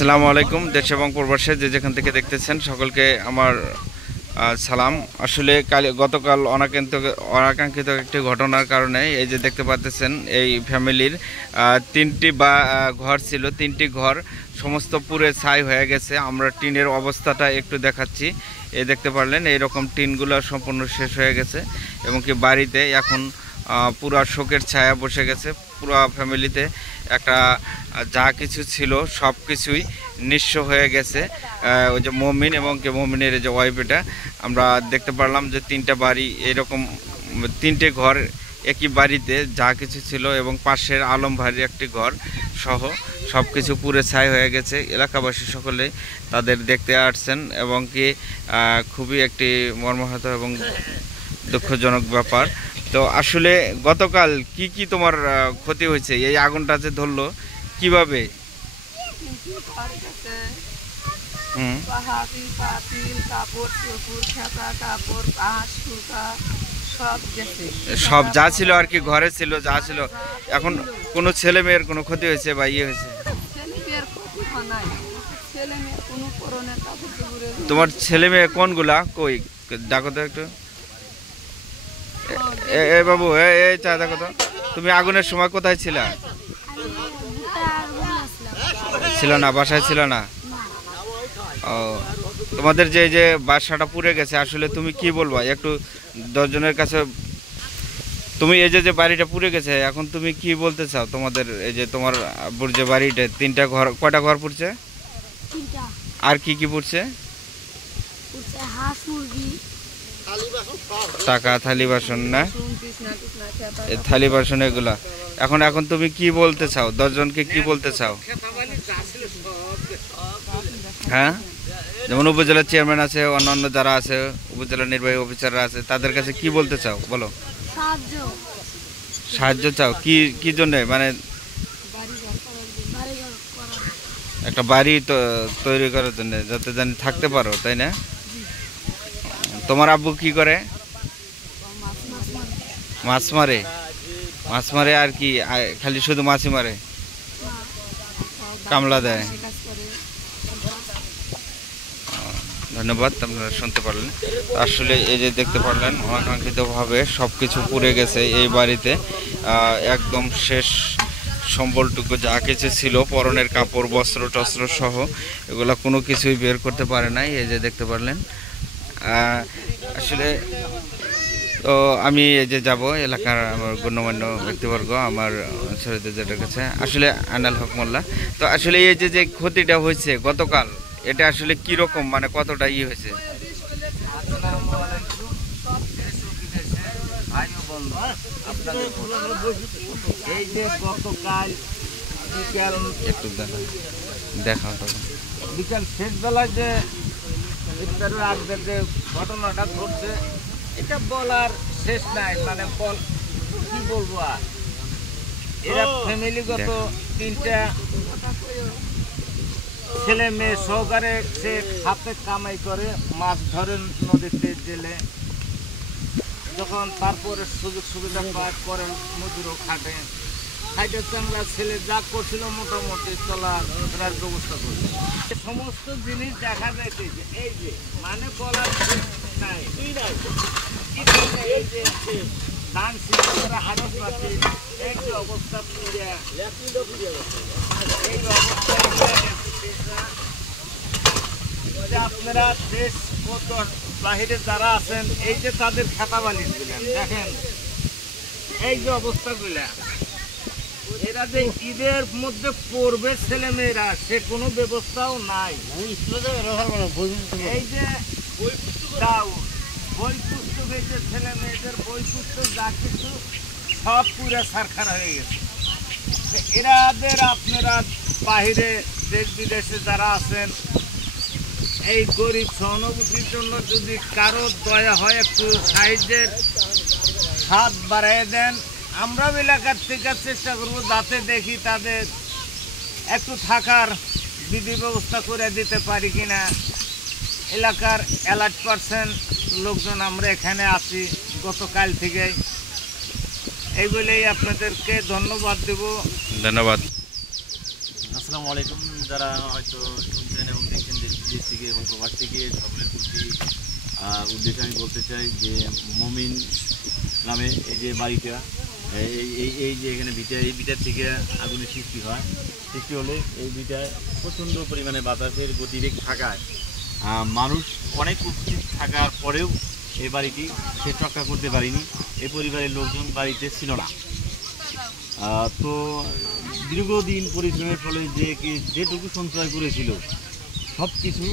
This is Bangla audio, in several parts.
আসসালামু আলাইকুম। দেশ এবং প্রবাসে যে যেখান থেকে দেখতেছেন সকলকে আমার সালাম। আসলে গতকাল অনাকাঙ্ক্ষিত একটি ঘটনার কারণে এই যে দেখতে পাচ্ছেন এই ফ্যামিলির তিনটি ঘর ছিল, তিনটি ঘর সমস্ত পুরে ছাই হয়ে গেছে। আমরা টিনের অবস্থাটা একটু দেখাচ্ছি। এই দেখতে পারলেন এইরকম টিনগুলো সম্পূর্ণ শেষ হয়ে গেছে এবং কি বাড়িতে এখন পুরা শোকের ছায়া বসে গেছে। পুরো ফ্যামিলিতে একটা যা কিছু ছিল সব কিছুই নিঃস্ব হয়ে গেছে। ওই যে মমিন এবং মমিনের যে ওয়াইফ, এটা আমরা দেখতে পারলাম যে তিনটা বাড়ি এরকম, তিনটে ঘর একই বাড়িতে যা কিছু ছিল এবং পাশের আলম ভাইয়ের একটি ঘর সহ সব কিছু পুরে ছাই হয়ে গেছে। এলাকাবাসী সকলে তাদের দেখতে আসছেন এবং কি খুবই একটি মর্মাহত এবং দুঃখজনক ব্যাপার। তো আসলে গতকাল কি কি তোমার ক্ষতি হয়েছে? এই আগুনটা যে ধরলো কিভাবে? সব যা ছিল আর কি ঘরে ছিল, যা ছিল। এখন কোনো ছেলে মেয়ের কোনো ক্ষতি হয়েছে বা ইয়ে হয়েছে? তোমার ছেলে মেয়ে কোনগুলা? কই দেখো তো একটু। এ বাবু, এই চা দেখো তো। তুমি আগুনের সময় কোথায় ছিলা? ছিল না, বাসায় ছিল না। ও, তোমাদের যে বাসাটা পুড়ে গেছে, আসলে তুমি কি বলবা একটু 10 জনের কাছে? তুমি এই যে বাড়িটা পুড়ে গেছে, এখন তুমি কি বলতে চাও? তোমাদের এই যে তোমার আব্বুর যে বাড়িটা, তিনটা ঘর, কয়টা ঘর পুড়ছে? আর কি কি পুড়ছে? টাকা, থালি বাসন, না থালি বাসন এগুলা। এখন তুমি কি বলতে চাও? 10 জনকে কি বলতে চাও? হ্যাঁ, যেমন উপজেলার চেয়ারম্যান আছে, অন্যান্য যারা আছে, উপজেলা নির্বাহী অফিসাররা আছে, তাদের কাছে কি বলতে চাও বলো? সাহায্য চাও কি জন্য? মানে একটা বাড়ি তৈরি করার জন্য, যাতে জানি থাকতে পারো, তাই না? তোমার আব্বু কি করে? মাছ মারে। মাছ মারে আর কি? খালি শুধু মাছই মারে? কামলা দেয়? ধন্যবাদ, আপনারা শুনতে পারলেন। আসলে এই যে দেখতে পারলেন অনাকাঙ্ক্ষিতভাবে সব কিছু পুড়ে গেছে এই বাড়িতে। একদম শেষ সম্বলটুকু যা কিছু ছিল, পরনের কাপড়, বস্ত্র টস্ত্র সহ, এগুলো কোনো কিছুই বের করতে পারে নাই। এই যে দেখতে পারলেন। আসলে তো আমি এই যে যাব এলাকার আমার গণ্যমান্য ব্যক্তিবর্গ, আমার ছেলেদের যেটার কাছে, আসলে আনাল হক মোল্লা। তো আসলে এই যে ক্ষতিটা হয়েছে গতকাল, এটা আসলে কি রকম, মানে কতটা হয়েছে? এই যে গতকাল বিকাল, একটু দেখাও তো। বিকাল শেষ বেলায় যে ইফতারের আগে যে ঘটনাটা ঘটছে, এটা বলার শেষ নাই। মানে কি বলবো আর, এরা ফ্যামিলিগত তিনটা ছেলে মেয়ে সহকারে সে হাতে কামাই করে, মাছ ধরে নদীতে জেলে, যখন তারপরে সুযোগ সুবিধা পায় পরে মজুরও খাটে, খাইতে চাংলা ছেলে যা করছিল মোটামুটি চলার ব্যবস্থা করছে। সমস্ত জিনিস দেখা যাইতেছে। এই যে মানে বলার নাই, এই যে ধান সিদ্ধ করে হাড়স পাতি, এই যে অবস্থা পুড়িয়া, এই অবস্থা আপনারা দেশ বাহিরে যারা আছেন, এই যে তাদের খাতা বানিয়ে দিলেন, দেখেন এই যে অবস্থাগুলা। এরা যে ঈদের মধ্যে পড়বে ছেলে মেয়েরা, সে কোনো ব্যবস্থাও নাই। এই যে বই পুস্তক, এই যে ছেলে মেয়েদের বই পুস্তক যা কিছু সব পুরা সারখার হয়ে গেছে। এরাদের আপনারা বাহিরে দেশ বিদেশে যারা আছেন, এই গরিব সহানুভূতির জন্য যদি কারো দয়া হয়, একটু সাহায্যের হাত বাড়াই দেন। আমরা এলাকার থেকে চেষ্টা করব যাতে দেখি তাদের একটু থাকার বিধি ব্যবস্থা করে দিতে পারি কিনা। এলাকার অ্যালার্ট পার্সেন্ট লোকজন আমরা এখানে আছি গতকাল থেকে। এই বলেই আপনাদেরকে ধন্যবাদ দেব। ধন্যবাদ। আসসালামু আলাইকুম। যারা হয়তো শুনছেন এবং দেখছেন দেশ থেকে এবং প্রবাস থেকে, সকলের প্রতি উদ্দেশ্যে আমি বলতে চাই যে মমিন নামে এই যে বাড়িটা, এই যে এখানে ভিটা, এই ভিটার থেকে আগুনের সৃষ্টি হয়। সৃষ্টি হলে এই ভিটায় প্রচণ্ড পরিমাণে বাতাসের গতিবেগ থাকায় মানুষ অনেক উপস্থিত থাকার পরেও এই বাড়িটি সে রক্ষা করতে পারেনি। এই পরিবারের লোকজন বাড়িতে ছিল না। তো দীর্ঘদিন পরিশ্রমের ফলে যেটুকু সঞ্চয় করেছিল সব কিছু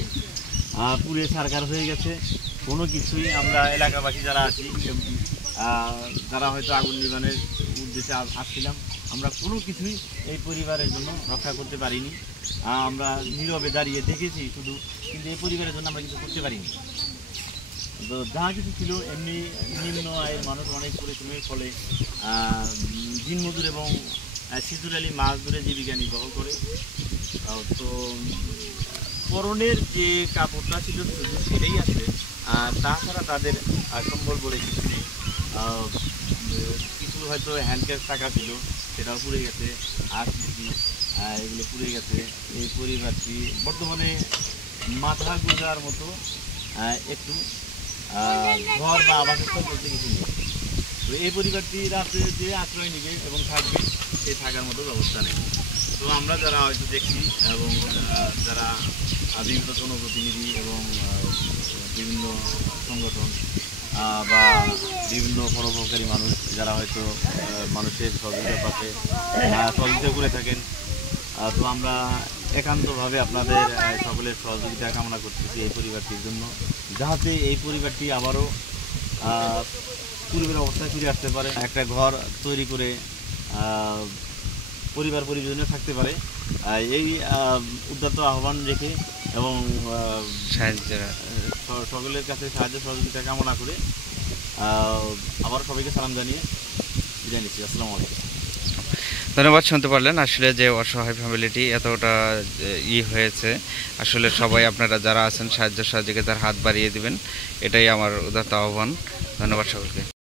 পুড়ে ছারখার হয়ে গেছে। কোনো কিছুই আমরা এলাকাবাসী যারা আছি, যারা হয়তো আগুন নিবানের উদ্দেশ্যে আসছিলাম, আমরা কোনো কিছুই এই পরিবারের জন্য রক্ষা করতে পারিনি। আমরা নীরবে দাঁড়িয়ে দেখেছি শুধু, কিন্তু এই পরিবারের জন্য আমরা কিছু করতে পারিনি। তো যা কিছু ছিল এমনি নিম্ন আয়ের মানুষ অনেক পরিশ্রমের ফলে দিনমজুর এবং সিজুরালি মাছ ধরে জীবিকা নির্বাহ করে। তো পরনের যে কাপড়টা ছিল শুধু সেটাই আছে, আর তাছাড়া তাদের সম্বল বলে কিছু নেই। কিছু হয়তো হ্যান্ডক্যাশ টাকা ছিল, সেটাও পুড়ে গেছে। আর এগুলো পুড়ে গেছে। এই পরিবারটি বর্তমানে মাথা গোজার মতো একটু ঘর বা আবাসস্থল বলতে কিছু নেই। তো এই পরিবারটি রাত্রে যে আশ্রয় নেবে এবং থাকবে, সেই থাকার মতো ব্যবস্থা নেই। তো আমরা যারা হয়তো দেখছি এবং যারা বিভিন্ন জনপ্রতিনিধি এবং বিভিন্ন সংগঠন বা বিভিন্ন পরোপকারী মানুষ যারা হয়তো মানুষের সহযোগিতার পাশে সহযোগিতা করে থাকেন, তো আমরা একান্তভাবে আপনাদের সকলের সহযোগিতা কামনা করতেছি এই পরিবারটির জন্য, যাতে এই পরিবারটি আবারও পূর্বের অবস্থায় ফিরে আসতে পারে, একটা ঘর তৈরি করে পরিবার পরিজনে থাকতে পারে। এই উদ্যত আহ্বান রেখে এবং সকলের কাছে সাহায্য সহযোগিতা কামনা করে আবার সবাইকে সালাম জানিয়ে বিদায় নিচ্ছি। আসসালামু আলাইকুম। ধন্যবাদ। শুনতে পারলেন আসলে যে অসহায় ফ্যামিলিটি এতটা হয়েছে। আসলে সবাই আপনারা যারা আছেন সাহায্য সহযোগিতার হাত বাড়িয়ে দিবেন, এটাই আমার উদাত্ত আহ্বান। ধন্যবাদ সকলকে।